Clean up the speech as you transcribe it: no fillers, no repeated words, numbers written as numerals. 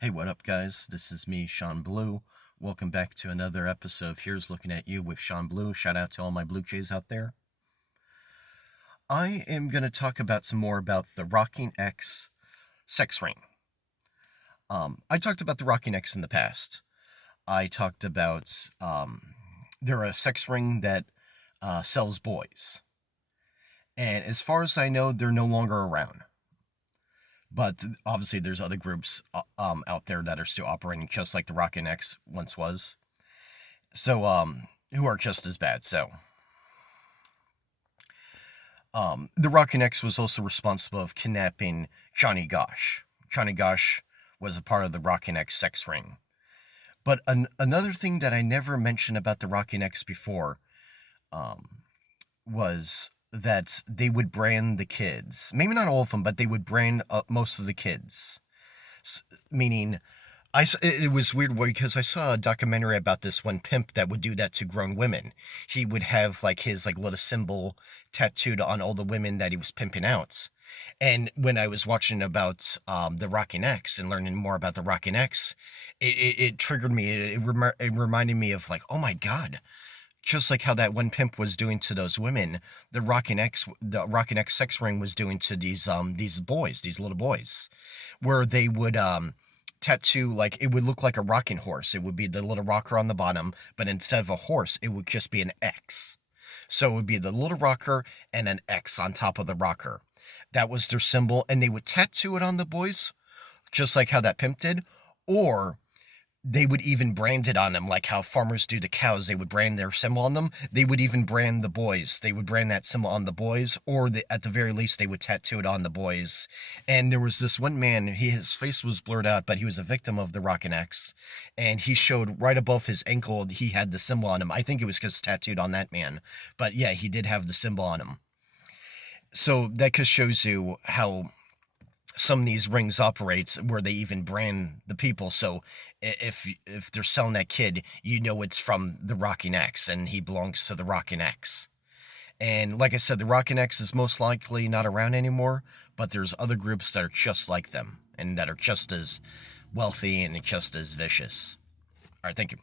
Hey, what up, guys? This is me, Sean Blue. Welcome back to another episode of Here's Looking at You with Sean Blue. Shout out to all my Blue Jays out there. I am going to talk about some more about the Rocking X sex ring. I talked about the Rocking X in the past. I talked about they're a sex ring that sells boys. And as far as I know, they're no longer around. But obviously, there's other groups out there that are still operating just like the Rockin' X once was. So, who are just as bad. So, the Rockin' X was also responsible of kidnapping Johnny Gosch. Johnny Gosch was a part of the Rockin' X sex ring. But another thing that I never mentioned about the Rockin' X before was that they would brand the kids. Maybe not all of them, but they would brand most of the kids. Meaning, it was weird because I saw a documentary about this one pimp that would do that to grown women. He would have like his little symbol tattooed on all the women that he was pimping out. And when I was watching about the Rockin' X and learning more about the Rockin' X, it triggered me. It reminded me of oh my god, just like how that one pimp was doing to those women, the Rockin' X sex ring was doing to these boys, these little boys, where they would tattoo it would look like a rocking horse. It would be the little rocker on the bottom, but instead of a horse, it would just be an X. So it would be the little rocker and an X on top of the rocker. That was their symbol, and they would tattoo it on the boys, just like how that pimp did, or they would even brand it on them, like how farmers do the cows. They would brand their symbol on them. They would even brand the boys. They would brand that symbol on the boys, or at the very least, they would tattoo it on the boys. And there was this one man, his face was blurred out, but he was a victim of the Rockin' X. And he showed right above his ankle, he had the symbol on him. I think it was just tattooed on that man. But yeah, he did have the symbol on him. So that just shows you how some of these rings operates where they even brand the people. So if they're selling that kid, you know it's from the Rockin' X and he belongs to the Rockin' X. And like I said, the Rockin' X is most likely not around anymore, but there's other groups that are just like them and that are just as wealthy and just as vicious. All right, thank you.